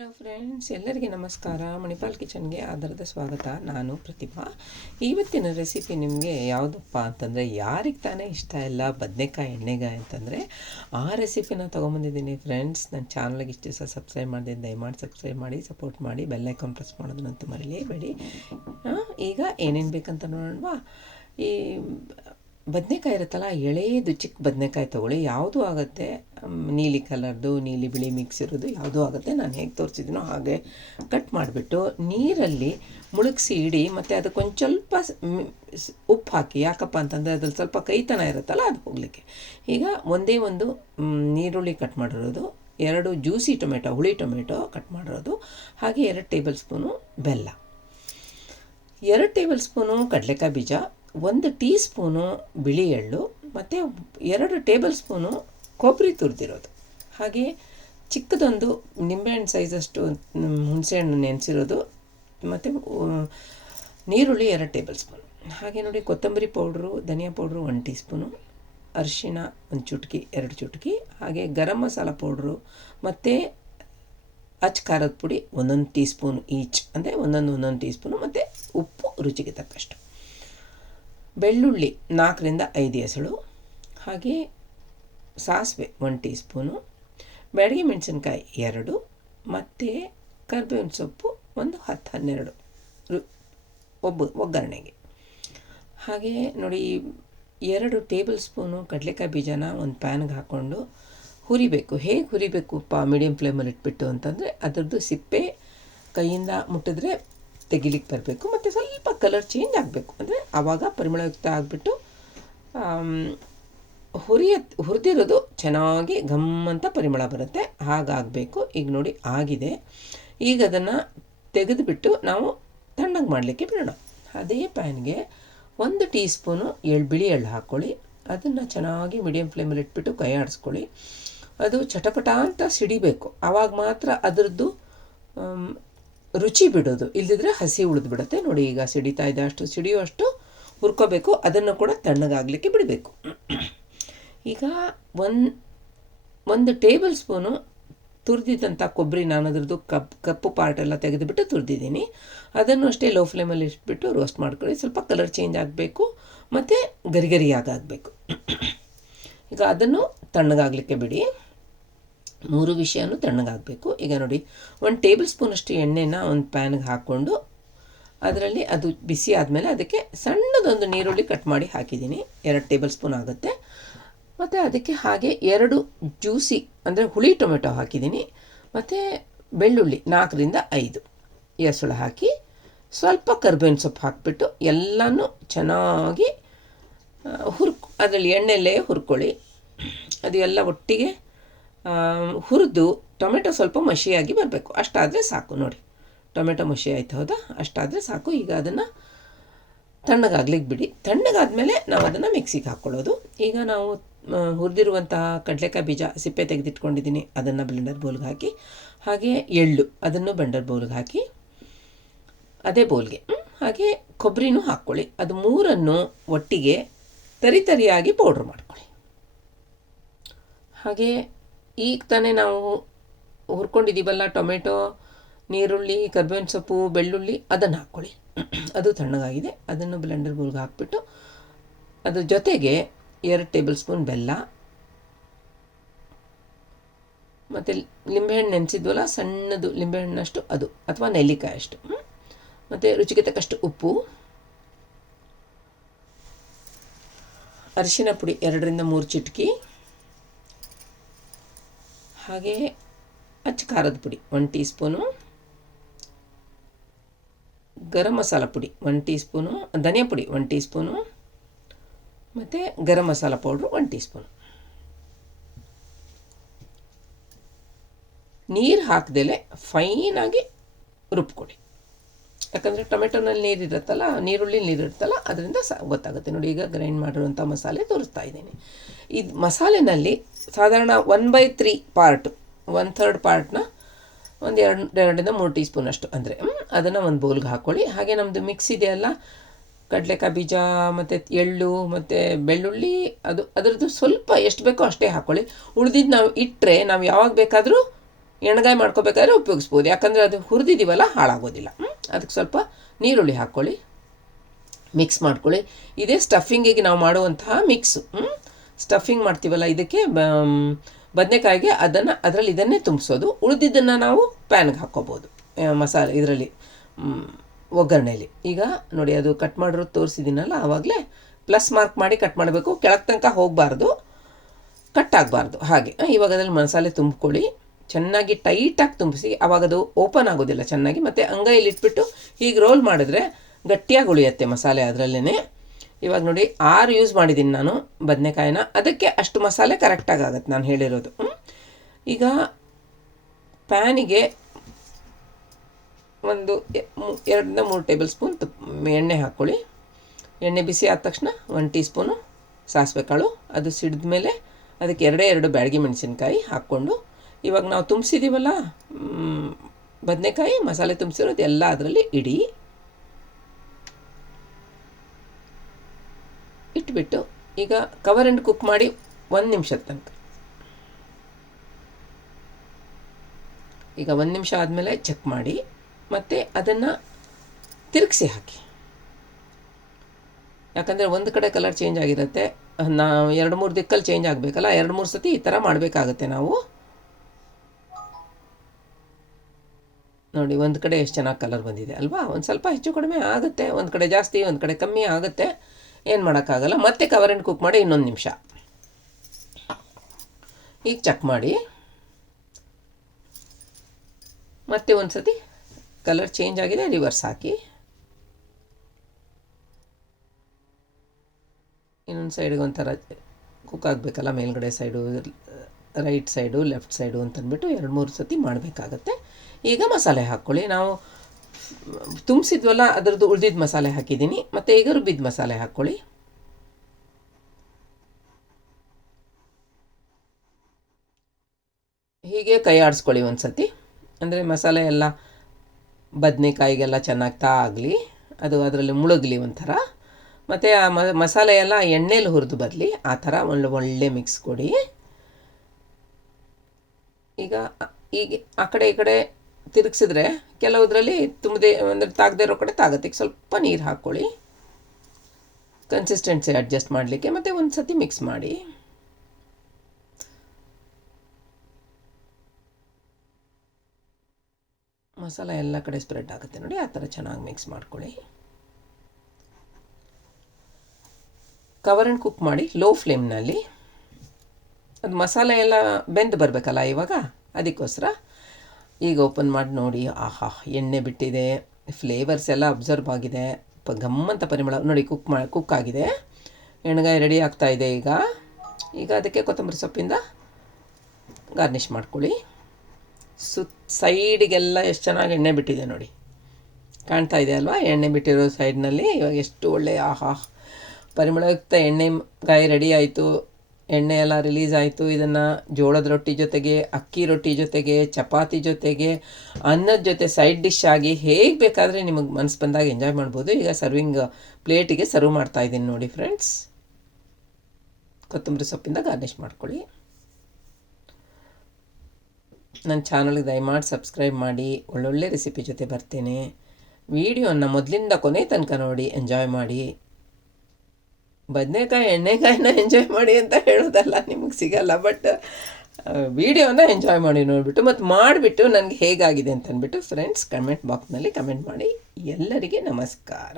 Hello friends ಎಲ್ಲರಿಗೆ ನಮಸ್ಕಾರ. ಮಣಿಪಾಲ್ ಕಿಚನ್ಗೆ ಆಧಾರದ ಸ್ವಾಗತ. ನಾನು ಪ್ರತಿಭಾ ಇವತ್ತಿನ ರೆಸಿಪಿ ನಿಮಗೆ ಯಾವುದಪ್ಪ ಅಂತಂದರೆ ಯಾರಿಗೆ ತಾನೇ ಇಷ್ಟ ಇಲ್ಲ ಬದನೆಕಾಯಿ, ಎಣ್ಣೆಗಾಯಿ ಅಂತಂದರೆ ಆ ರೆಸಿಪಿನ ತೊಗೊಂಬಂದಿದ್ದೀನಿ ಫ್ರೆಂಡ್ಸ್ ನನ್ನ ಚಾನಲ್ಗೆ ಇಷ್ಟು ದಿವಸ ಸಬ್ಸ್ಕ್ರೈಬ್ ಮಾಡಿದೆ ದಯಮಾಡಿ ಸಬ್ಸ್ಕ್ರೈಬ್ ಮಾಡಿ ಸಪೋರ್ಟ್ ಮಾಡಿ ಬೆಲ್ ಐಕಾನ್ ಪ್ರೆಸ್ ಮಾಡೋದನ್ನಂತೂ ಮರೀಲೇಬೇಡಿ. ಈಗ ಏನೇನು ಬೇಕಂತ ನೋಡೋಣವಾ? ಈ ಬದನೆಕಾಯಿ ಇರುತ್ತಲ್ಲ ಎಳೆಯದು ಚಿಕ್ಕ ಬದನೆಕಾಯಿ ತೊಗೊಳ್ಳಿ, ಯಾವುದು ಆಗುತ್ತೆ. ನೀಲಿ ಕಲರ್ದು, ನೀಲಿ ಬಿಳಿ ಮಿಕ್ಸ್ ಇರೋದು, ಯಾವುದೂ ಆಗುತ್ತೆ. ನಾನು ಹೇಗೆ ತೋರಿಸಿದ್ದೀನೋ ಹಾಗೆ ಕಟ್ ಮಾಡಿಬಿಟ್ಟು ನೀರಲ್ಲಿ ಮುಳುಗಿಸಿ ಇಡಿ, ಮತ್ತು ಅದಕ್ಕೆ ಒಂದು ಸ್ವಲ್ಪ ಉಪ್ಪು ಹಾಕಿ, ಯಾಕಪ್ಪ ಅಂತಂದರೆ ಅದ್ರಲ್ಲಿ ಸ್ವಲ್ಪ ಕೈತನ ಇರುತ್ತಲ್ಲ, ಅದು ಹೋಗಲಿಕ್ಕೆ. ಈಗ ಒಂದೇ ಒಂದು ನೀರುಳ್ಳಿ ಕಟ್ ಮಾಡಿರೋದು, ಎರಡು ಜ್ಯೂಸಿ ಟೊಮೆಟೊ ಹುಳಿ ಟೊಮೆಟೊ ಕಟ್ ಮಾಡಿರೋದು, ಹಾಗೆ ಎರಡು ಟೇಬಲ್ ಸ್ಪೂನು ಬೆಲ್ಲ. ಎರಡು ಟೇಬಲ್ ಸ್ಪೂನು ಕಡಲೆಕಾಯಿ ಬೀಜ ಒಂದು ಟೀ ಸ್ಪೂನು ಬಿಳಿ ಎಳ್ಳು, ಮತ್ತು ಎರಡು ಟೇಬಲ್ ಸ್ಪೂನು ಕೊಬ್ಬರಿ ತುರಿದಿರೋದು. ಹಾಗೆ ಚಿಕ್ಕದೊಂದು ನಿಂಬೆಹಣ್ಣು ಸೈಜಷ್ಟು ಹುಣಸೆಹಣ್ಣು ನೆನೆಸಿರೋದು, ಮತ್ತು ನೀರುಳ್ಳಿ ಎರಡು ಟೇಬಲ್ ಸ್ಪೂನು. ಹಾಗೆ ನೋಡಿ, ಕೊತ್ತಂಬರಿ ಪೌಡ್ರು, ಧನಿಯಾ ಪೌಡ್ರು ಒಂದು ಟೀ ಸ್ಪೂನು ಅರಿಶಿಣ ಒಂದು ಚುಟುಕಿ, ಎರಡು ಚುಟುಕಿ, ಹಾಗೆ ಗರಂ ಮಸಾಲ ಪೌಡ್ರು, ಮತ್ತು ಅಚ್ ಖಾರದ ಪುಡಿ ಒಂದೊಂದು ಟೀ ಸ್ಪೂನ್ ಈಚ್, ಅಂದರೆ ಒಂದೊಂದು ಒಂದೊಂದು ಟೀ ಸ್ಪೂನು ಮತ್ತು ಉಪ್ಪು ರುಚಿಗೆ ತಕ್ಕಷ್ಟು. ಬೆಳ್ಳುಳ್ಳಿ ನಾಲ್ಕರಿಂದ ಐದು ಎಸಳು ಹಾಗೆ ಸಾಸಿವೆ ಒನ್ ಟೀ ಸ್ಪೂನು ಬ್ಯಾಡಗಿ ಮೆಣಸಿನ್ಕಾಯಿ ಎರಡು, ಮತ್ತು ಕರ್ಬೇವಿನ ಸೊಪ್ಪು ಒಂದು ಹತ್ತು ಹನ್ನೆರಡು, ರು, ಒಬ್ಬ, ಒಗ್ಗರಣೆಗೆ. ಹಾಗೆ ನೋಡಿ, ಎರಡು ಟೇಬಲ್ ಸ್ಪೂನು ಕಡಲೆಕಾಯಿ ಬೀಜನ ಒಂದು ಪ್ಯಾನ್ಗೆ ಹಾಕ್ಕೊಂಡು ಹುರಿಬೇಕು. ಹೇಗೆ ಹುರಿಬೇಕು? ಪಾ ಮೀಡಿಯಮ್ ಫ್ಲೇಮಲ್ಲಿ ಇಟ್ಬಿಟ್ಟು ಅಂತಂದರೆ, ಅದರದ್ದು ಸಿಪ್ಪೆ ಕೈಯಿಂದ ಮುಟ್ಟಿದ್ರೆ ತೆಗಿಲಿಕ್ಕೆ ಬರಬೇಕು, ಮತ್ತು ಸ್ವಲ್ಪ ಕಲರ್ ಚೇಂಜ್ ಆಗಬೇಕು. ಅಂದರೆ ಆವಾಗ ಪರಿಮಳಯುಕ್ತ ಆಗಿಬಿಟ್ಟು ಹುರಿಯ ಹುರಿದಿರೋದು ಚೆನ್ನಾಗಿ ಘಮ್ ಅಂತ ಪರಿಮಳ ಬರುತ್ತೆ. ಹಾಗಾಗಬೇಕು. ಈಗ ನೋಡಿ ಆಗಿದೆ. ಈಗ ಅದನ್ನು ತೆಗೆದುಬಿಟ್ಟು ನಾವು ತಣ್ಣಗೆ ಮಾಡಲಿಕ್ಕೆ ಬಿಡೋಣ. ಅದೇ ಪ್ಯಾನ್ಗೆ ಒಂದು ಟೀ ಸ್ಪೂನು ಎಳ್ಳು ಬಿಳಿ ಎಳ್ಳು ಹಾಕ್ಕೊಳ್ಳಿ ಅದನ್ನು ಚೆನ್ನಾಗಿ ಮೀಡಿಯಮ್ ಫ್ಲೇಮಲ್ಲಿ ಇಟ್ಬಿಟ್ಟು ಕೈ ಆಡಿಸ್ಕೊಳ್ಳಿ. ಅದು ಚಟಪಟ ಅಂತ ಸಿಡಿಬೇಕು. ಆವಾಗ ಮಾತ್ರ ಅದರದ್ದು ರುಚಿ ಬಿಡೋದು. ಇಲ್ಲದಿದ್ರೆ ಹಸಿ ಉಳಿದು ಬಿಡುತ್ತೆ. ನೋಡಿ, ಈಗ ಸಿಡಿತಾ ಇದೆ ಅಷ್ಟು ಸಿಡಿಯುವಷ್ಟು ಹುರ್ಕೋಬೇಕು. ಅದನ್ನು ಕೂಡ ತಣ್ಣಗಾಗಲಿಕ್ಕೆ ಬಿಡಬೇಕು. ಈಗ ಒಂದು ಒಂದು ಟೇಬಲ್ ಸ್ಪೂನು ತುರಿದಿದ್ದಂಥ ಕೊಬ್ಬರಿ ನಾನು ಅದರದ್ದು ಕಪ್, ಕಪ್ಪು ಪಾರ್ಟೆಲ್ಲ ತೆಗೆದುಬಿಟ್ಟು ತುರಿದಿದ್ದೀನಿ. ಅದನ್ನು ಅಷ್ಟೇ ಲೋ ಫ್ಲೇಮಲ್ಲಿ ಇಟ್ಬಿಟ್ಟು ರೋಸ್ಟ್ ಮಾಡ್ಕೊಳ್ಳಿ. ಸ್ವಲ್ಪ ಕಲರ್ ಚೇಂಜ್ ಆಗಬೇಕು. ಮತ್ತು ಗರಿಗರಿಯಾಗಬೇಕು ಈಗ ಅದನ್ನು ತಣ್ಣಗಾಗಲಿಕ್ಕೆ ಬಿಡಿ. ಮೂರು ವಿಷಯನೂ ತಣ್ಣಗಾಗಬೇಕು ಈಗ ನೋಡಿ, ಒಂದು ಟೇಬಲ್ ಸ್ಪೂನಷ್ಟು ಎಣ್ಣೆನ ಒಂದು ಪ್ಯಾನ್ಗೆ ಹಾಕ್ಕೊಂಡು, ಅದರಲ್ಲಿ ಅದು ಬಿಸಿ ಆದಮೇಲೆ ಅದಕ್ಕೆ ಸಣ್ಣದೊಂದು ನೀರುಳ್ಳಿ ಕಟ್ ಮಾಡಿ ಹಾಕಿದ್ದೀನಿ. ಎರಡು ಟೇಬಲ್ ಸ್ಪೂನ್ ಆಗುತ್ತೆ. ಮತ್ತು ಅದಕ್ಕೆ ಹಾಗೆ ಎರಡು ಜ್ಯೂಸಿ ಅಂದರೆ ಹುಳಿ ಟೊಮೆಟೊ ಹಾಕಿದ್ದೀನಿ. ಮತ್ತು ಬೆಳ್ಳುಳ್ಳಿ ನಾಲ್ಕರಿಂದ ಐದು. ಎಸಳು ಹಾಕಿ ಸ್ವಲ್ಪ ಕರ್ಬೇವಿನ ಸೊಪ್ಪು ಹಾಕಿಬಿಟ್ಟು ಎಲ್ಲನೂ ಚೆನ್ನಾಗಿ ಹುರ್ಕ್, ಅದರಲ್ಲಿ ಎಣ್ಣೆಲ್ಲೇ ಹುರ್ಕೊಳ್ಳಿ. ಅದು ಎಲ್ಲ ಒಟ್ಟಿಗೆ ಹುರಿದು ಟೊಮೆಟೊ ಸ್ವಲ್ಪ ಮಸಿಯಾಗಿ ಬರಬೇಕು. ಅಷ್ಟಾದರೆ ಸಾಕು ನೋಡಿ. ಟೊಮೆಟೊ ಮಸಿ ಆಯ್ತು ಹೌದಾ? ಅಷ್ಟಾದರೆ ಸಾಕು. ಈಗ ಅದನ್ನು ತಣ್ಣಗಾಗ್ಲಿಕ್ಕೆ ಬಿಡಿ. ತಣ್ಣಗಾದಮೇಲೆ ನಾವು ಅದನ್ನು ಮಿಕ್ಸಿಗೆ ಹಾಕ್ಕೊಳ್ಳೋದು ಈಗ ನಾವು ಹುರಿದಿರುವಂತಹ ಕಡಲೆಕಾಯಿ ಬೀಜ ಸಿಪ್ಪೆ ತೆಗೆದಿಟ್ಕೊಂಡಿದ್ದೀನಿ ಅದನ್ನು ಬ್ಲೆಂಡರ್ ಬೌಲ್ಗೆ ಹಾಕಿ, ಹಾಗೆ ಎಳ್ಳು ಅದನ್ನು ಬ್ಲೆಂಡರ್ ಬೌಲ್ಗೆ ಹಾಕಿ, ಅದೇ ಬೌಲ್ಗೆ ಹಾಗೆ ಕೊಬ್ಬರಿನೂ ಹಾಕ್ಕೊಳ್ಳಿ ಅದು ಮೂರನ್ನು ಒಟ್ಟಿಗೆ ತರಿ ತರಿಯಾಗಿ ಪೌಡ್ರ್ ಮಾಡ್ಕೊಳ್ಳಿ. ಹಾಗೆ ಈಗ ತಾನೇ ನಾವು ಹುರ್ಕೊಂಡಿದ್ದೀವಲ್ಲ ಟೊಮೆಟೊ, ನೀರುಳ್ಳಿ, ಕರ್ಬೇವಿನ ಸೊಪ್ಪು, ಬೆಳ್ಳುಳ್ಳಿ, ಅದನ್ನು ಹಾಕ್ಕೊಳ್ಳಿ. ಅದು ತಣ್ಣಗಾಗಿದೆ. ಅದನ್ನು ಬ್ಲೆಂಡರ್ ಬೌಲ್ಗೆ ಹಾಕ್ಬಿಟ್ಟು, ಅದ್ರ ಜೊತೆಗೆ ಎರಡು ಟೇಬಲ್ ಸ್ಪೂನ್ ಬೆಲ್ಲ. ಮತ್ತು ಲಿಂಬೆಹಣ್ಣು ನೆನೆಸಿದ್ವಲ್ಲ, ಸಣ್ಣದು ಲಿಂಬೆಹಣ್ಣಷ್ಟು ಅದು, ಅಥವಾ ನೆಲ್ಲಿಕಾಯಿ ಅಷ್ಟು. ಮತ್ತು ರುಚಿಗೆ ತಕ್ಕಷ್ಟು ಉಪ್ಪು. ಅರಿಶಿನ ಪುಡಿ ಎರಡರಿಂದ ಮೂರು ಚಿಟಕಿ. ಹಾಗೆ ಅಚ್ಚ ಖಾರದ ಪುಡಿ one teaspoon garam masala ಪುಡಿ ಒನ್ ಟೀ ಸ್ಪೂನು ಧನಿಯಾ ಪುಡಿ ಒನ್ ಟೀ ಸ್ಪೂನು ಮತ್ತು garam masala powder one teaspoon ನೀರು ಹಾಕ್ದಲೆ ಫೈನಾಗಿ ರುಬ್ಕೊಡಿ. ಯಾಕಂದರೆ ಟೊಮೆಟೊನಲ್ಲಿ ನೀರಿರುತ್ತಲ್ಲ ನೀರುಳ್ಳಿ ನೀರಿರುತ್ತಲ್ಲ ಅದರಿಂದ ಸ ಗೊತ್ತಾಗುತ್ತೆ. ನೋಡಿ, ಈಗ ಗ್ರೈಂಡ್ ಮಾಡಿರುವಂಥ ಮಸಾಲೆ ತೋರಿಸ್ತಾ ಇದ್ದೀನಿ. ಇದು ಮಸಾಲೆನಲ್ಲಿ ಸಾಧಾರಣ one by three part one third ಪಾರ್ಟ್ನ ಒಂದು ಎರಡು, ಎರಡರಿಂದ ಮೂರು ಟೀ ಸ್ಪೂನ್ ಅಷ್ಟು. ಅಂದರೆ ಅದನ್ನು ಒಂದು ಬೌಲ್ಗೆ ಹಾಕ್ಕೊಳ್ಳಿ ಹಾಗೆ ನಮ್ಮದು ಮಿಕ್ಸ್ ಇದೆಯಲ್ಲ ಕಡಲೆಕಾಯಿ ಬೀಜ, ಮತ್ತು ಎಳ್ಳು, ಮತ್ತು ಬೆಳ್ಳುಳ್ಳಿ, ಅದು, ಅದರದ್ದು ಸ್ವಲ್ಪ ಎಷ್ಟು ಬೇಕೋ ಅಷ್ಟೇ ಹಾಕ್ಕೊಳ್ಳಿ ಉಳಿದಿದ್ದು ನಾವು ಇಟ್ಟರೆ ನಾವು ಯಾವಾಗ ಬೇಕಾದರೂ ಎಣ್ಗಾಯಿ ಮಾಡ್ಕೋಬೇಕಾದ್ರೆ ಉಪಯೋಗಿಸ್ಬೋದು. ಯಾಕಂದರೆ ಅದು ಹುರಿದಿದ್ದೀವಲ್ಲ ಹಾಳಾಗೋದಿಲ್ಲ. ಅದಕ್ಕೆ ಸ್ವಲ್ಪ ನೀರುಳ್ಳಿ ಹಾಕ್ಕೊಳ್ಳಿ. ಮಿಕ್ಸ್ ಮಾಡ್ಕೊಳ್ಳಿ. ಇದೇ ಸ್ಟಫಿಂಗಿಗೆ ನಾವು ಮಾಡುವಂತಹ ಮಿಕ್ಸು ಸ್ಟಫಿಂಗ್ ಮಾಡ್ತೀವಲ್ಲ, ಇದಕ್ಕೆ ಬದನೆಕಾಯಿಗೆ ಅದನ್ನು ಅದರಲ್ಲಿ ಇದನ್ನೇ ತುಂಬಿಸೋದು. ಉಳಿದಿದ್ದನ್ನು ನಾವು ಪ್ಯಾನ್ಗೆ ಹಾಕ್ಕೋಬೋದು. ಮಸಾಲೆ, ಇದರಲ್ಲಿ ಒಗ್ಗರಣೆಯಲ್ಲಿ ಈಗ ನೋಡಿ, ಅದು ಕಟ್ ಮಾಡಿರೋದು ತೋರಿಸಿದ್ದೀನಲ್ಲ ಆವಾಗಲೇ ಪ್ಲಸ್ ಮಾರ್ಕ್ ಮಾಡಿ ಕಟ್ ಮಾಡಬೇಕು. ಕೆಳಗೆ ತನಕ ಹೋಗಬಾರ್ದು. ಕಟ್ ಆಗಬಾರ್ದು. ಹಾಗೆ. ಇವಾಗ ಅದರಲ್ಲಿ ಮಸಾಲೆ ತುಂಬ್ಕೊಳ್ಳಿ. ಚೆನ್ನಾಗಿ ಟೈಟಾಗಿ ತುಂಬಿಸಿ, ಅವಾಗ ಅದು ಓಪನ್ ಆಗೋದಿಲ್ಲ ಚೆನ್ನಾಗಿ, ಮತ್ತು ಅಂಗೈಯಲ್ಲಿ ಇಟ್ಬಿಟ್ಟು ಹೀಗೆ ರೋಲ್ ಮಾಡಿದ್ರೆ ಗಟ್ಟಿಯಾಗಿ ಉಳಿಯುತ್ತೆ ಮಸಾಲೆ ಅದರಲ್ಲೇ ಇವಾಗ ನೋಡಿ, ಆರು ಯೂಸ್ ಮಾಡಿದ್ದೀನಿ ನಾನು ಬದನೆಕಾಯಿನ. ಅದಕ್ಕೆ ಅಷ್ಟು ಮಸಾಲೆ ಕರೆಕ್ಟಾಗಿ ಆಗುತ್ತೆ ನಾನು ಹೇಳಿರೋದು. ಈಗ ಪ್ಯಾನಿಗೆ ಒಂದು ಎರಡರಿಂದ ಮೂರು ಟೇಬಲ್ ಸ್ಪೂನ್ ತುಪ್ಪ ಎಣ್ಣೆ ಹಾಕ್ಕೊಳ್ಳಿ. ಎಣ್ಣೆ ಬಿಸಿ ಆದ ತಕ್ಷಣ ಒಂದು ಟೀ ಸ್ಪೂನು ಸಾಸಿವೆ ಕಾಳು. ಅದು ಸಿಡಿದ ಮೇಲೆ ಅದಕ್ಕೆ ಎರಡೇ ಎರಡು ಬ್ಯಾಡಗಿ ಮೆಣಸಿನ್ಕಾಯಿ ಹಾಕ್ಕೊಂಡು ಇವಾಗ ನಾವು ತುಂಬಿಸಿದ್ದೀವಲ್ಲ ಬದನೆಕಾಯಿ, ಮಸಾಲೆ ತುಂಬಿಸಿರೋದು ಎಲ್ಲ ಅದರಲ್ಲಿ ಇಡಿ. ಇಟ್ಬಿಟ್ಟು ಈಗ ಕವರ್ ಆ್ಯಂಡ್ ಕುಕ್ ಮಾಡಿ ಒಂದು ನಿಮಿಷದ ತನಕ. ಈಗ ಒಂದು ನಿಮಿಷ ಆದಮೇಲೆ ಚೆಕ್ ಮಾಡಿ, ಮತ್ತು ಅದನ್ನು ತಿರುಗಿಸಿ ಹಾಕಿ. ಯಾಕಂದರೆ ಒಂದು ಕಡೆ ಕಲರ್ ಚೇಂಜ್ ಆಗಿರುತ್ತೆ ನಾ ಎರಡು ಮೂರು ದಿಕ್ಕಲ್ಲಿ ಚೇಂಜ್ ಆಗಬೇಕಲ್ಲ, ಎರಡು ಮೂರು ಸತಿ ಈ ಥರ ಮಾಡಬೇಕಾಗತ್ತೆ ನಾವು. ನೋಡಿ, ಒಂದು ಕಡೆ ಎಷ್ಟು ಚೆನ್ನಾಗಿ ಕಲರ್ ಬಂದಿದೆ ಅಲ್ವಾ? ಒಂದು ಸ್ವಲ್ಪ ಹೆಚ್ಚು ಕಡಿಮೆ ಆಗುತ್ತೆ, ಒಂದು ಕಡೆ ಜಾಸ್ತಿ, ಒಂದು ಕಡೆ ಕಮ್ಮಿ ಆಗುತ್ತೆ. ಏನು ಮಾಡೋಕ್ಕಾಗಲ್ಲ. ಮತ್ತೆ ಕವರ್ ಆ್ಯಂಡ್ ಕುಕ್ ಮಾಡಿ ಇನ್ನೊಂದು ನಿಮಿಷ. ಈಗ ಚೆಕ್ ಮಾಡಿ. ಮತ್ತೆ ಒಂದು ಸತಿ ಕಲರ್ ಚೇಂಜ್ ಆಗಿದೆ ರಿವರ್ಸ್ ಹಾಕಿ. ಇನ್ನೊಂದು ಸೈಡ್ಗೆ ಒಂಥರ ಕುಕ್ ಆಗಬೇಕಲ್ಲ, ಮೇಲ್ಗಡೆ side right side left side ಅಂತಂದ್ಬಿಟ್ಟು ಎರಡು ಮೂರು ಸತಿ ಮಾಡಬೇಕಾಗತ್ತೆ. ಈಗ ಮಸಾಲೆ ಹಾಕ್ಕೊಳ್ಳಿ. ನಾವು ತುಂಬಿಸಿದ್ವಲ್ಲ, ಅದರದ್ದು ಉಳ್ದಿದ್ದ ಮಸಾಲೆ ಹಾಕಿದ್ದೀನಿ. ಮತ್ತು ಈಗ ರುಬ್ಬಿದ ಮಸಾಲೆ ಹಾಕ್ಕೊಳ್ಳಿ. ಹೀಗೆ ಕೈ ಆಡಿಸ್ಕೊಳ್ಳಿ ಒಂದು ಸತಿ. ಅಂದರೆ ಮಸಾಲೆ ಎಲ್ಲ ಬದನೆಕಾಯಿಗೆಲ್ಲ ಚೆನ್ನಾಗಿ ತಾ ಆಗಲಿ. ಅದು ಅದರಲ್ಲಿ ಮುಳುಗಲಿ ಒಂಥರ. ಮತ್ತು ಆ ಮಸಾಲೆ ಎಲ್ಲ ಎಣ್ಣೆಲಿ ಹುರಿದು ಬರಲಿ. ಆ ಥರ ಒಳ್ಳೆ ಒಳ್ಳೆ ಮಿಕ್ಸ್ ಕೊಡಿ. ಈಗ ಈಗ ಆ ಕಡೆ ಈ ಕಡೆ ತಿರುಗಿಸಿದ್ರೆ ಕೆಲವುದರಲ್ಲಿ ತುಂಬದೆ ಅಂದರೆ ತಾಗದೇ ಇರೋ ಕಡೆ ತಾಗತ್ತೆ. ಸ್ವಲ್ಪ ನೀರು ಹಾಕ್ಕೊಳ್ಳಿ ಕನ್ಸಿಸ್ಟೆನ್ಸಿ ಅಡ್ಜಸ್ಟ್ ಮಾಡಲಿಕ್ಕೆ ಮತ್ತು ಒಂದು ಸತಿ ಮಿಕ್ಸ್ ಮಾಡಿ. ಮಸಾಲ ಎಲ್ಲ ಕಡೆ ಸ್ಪ್ರೆಡ್ ಆಗುತ್ತೆ ನೋಡಿ, ಆ ಥರ ಚೆನ್ನಾಗಿ ಮಿಕ್ಸ್ ಮಾಡ್ಕೊಳ್ಳಿ. ಕವರ್ ಆ್ಯಂಡ್ ಕುಕ್ ಮಾಡಿ ಲೋ ಫ್ಲೇಮ್ನಲ್ಲಿ ಅದು ಮಸಾಲೆ ಎಲ್ಲ ಬೆಂದು ಬರಬೇಕಲ್ಲ ಇವಾಗ? ಅದಕ್ಕೋಸ್ಕರ ಈಗ ಓಪನ್ ಮಾಡಿ ನೋಡಿ. ಆಹಾ, ಎಣ್ಣೆ ಬಿಟ್ಟಿದೆ. ಫ್ಲೇವರ್ಸ್ ಎಲ್ಲ ಅಬ್ಸರ್ವ್ ಆಗಿದೆ. ಪ, ಗಮ್ಮಂತ ಪರಿಮಳ. ನೋಡಿ ಕುಕ್ ಮಾ ಕುಕ್ ಆಗಿದೆ. ಎಣ್ಗಾಯಿ ರೆಡಿ ಆಗ್ತಾ ಇದೆ ಈಗ. ಈಗ ಅದಕ್ಕೆ ಕೊತ್ತಂಬರಿ ಸೊಪ್ಪಿಂದ ಗಾರ್ನಿಷ್ ಮಾಡ್ಕೊಳ್ಳಿ. ಸುತ್ತ ಸೈಡಿಗೆಲ್ಲ ಎಷ್ಟು ಚೆನ್ನಾಗಿ ಎಣ್ಣೆ ಬಿಟ್ಟಿದೆ ನೋಡಿ. ಕಾಣ್ತಾ ಇದೆ ಅಲ್ವಾ? ಎಣ್ಣೆ ಬಿಟ್ಟಿರೋ ಸೈಡ್ನಲ್ಲಿ ಇವಾಗ ಎಷ್ಟು ಒಳ್ಳೆಯ ಆಹಾ. ಪರಿಮಳಯುಕ್ತ ಎಣ್ಣೆ ಗಾಯಿ ರೆಡಿ ಆಯಿತು. ಎಣ್ಣೆ ಎಲ್ಲ ರಿಲೀಸ್ ಆಯಿತು. ಇದನ್ನು ಜೋಳದ ರೊಟ್ಟಿ ಜೊತೆಗೆ, ಅಕ್ಕಿ ರೊಟ್ಟಿ ಜೊತೆಗೆ, ಚಪಾತಿ ಜೊತೆಗೆ, ಅನ್ನದ ಜೊತೆ ಸೈಡ್ ಡಿಶ್ ಆಗಿ ಹೇಗೆ ಬೇಕಾದರೆ ನಿಮಗೆ ಮನಸ್ಸು ಬಂದಾಗ ಎಂಜಾಯ್ ಮಾಡ್ಬೋದು. ಈಗ ಸರ್ವಿಂಗ್ ಪ್ಲೇಟಿಗೆ ಸರ್ವ್ ಮಾಡ್ತಾ ಇದ್ದೀನಿ ನೋಡಿ ಫ್ರೆಂಡ್ಸ್ ಕೊತ್ತಂಬರಿ ಸೊಪ್ಪಿಂದ ಗಾರ್ನಿಷ್ ಮಾಡ್ಕೊಳ್ಳಿ. ನನ್ನ ಚಾನಲ್ಗೆ ದಯಮಾಡಿ ಸಬ್ಸ್ಕ್ರೈಬ್ ಮಾಡಿ. ಒಳ್ಳೊಳ್ಳೆ ರೆಸಿಪಿ ಜೊತೆ ಬರ್ತೇನೆ. ವಿಡಿಯೋನ ಮೊದಲಿಂದ ಕೊನೆ ತನಕ ನೋಡಿ ಎಂಜಾಯ್ ಮಾಡಿ. ಬದನೆಕಾಯಿ ಎಣ್ಣೆಕಾಯಿನ ಎಂಜಾಯ್ ಮಾಡಿ ಅಂತ ಹೇಳೋದಲ್ಲ, ನಿಮಗೆ ಸಿಗಲ್ಲ ಬಟ್ ವಿಡಿಯೋನ ಎಂಜಾಯ್ ಮಾಡಿ ನೋಡಿಬಿಟ್ಟು ಮತ್ತು ಮಾಡಿಬಿಟ್ಟು ನನಗೆ ಹೇಗಾಗಿದೆ ಅಂತಂದ್ಬಿಟ್ಟು ಫ್ರೆಂಡ್ಸ್ ಕಮೆಂಟ್ ಬಾಕ್ಸ್ನಲ್ಲಿ ಕಮೆಂಟ್ ಮಾಡಿ, ಎಲ್ಲರಿಗೆ ನಮಸ್ಕಾರ.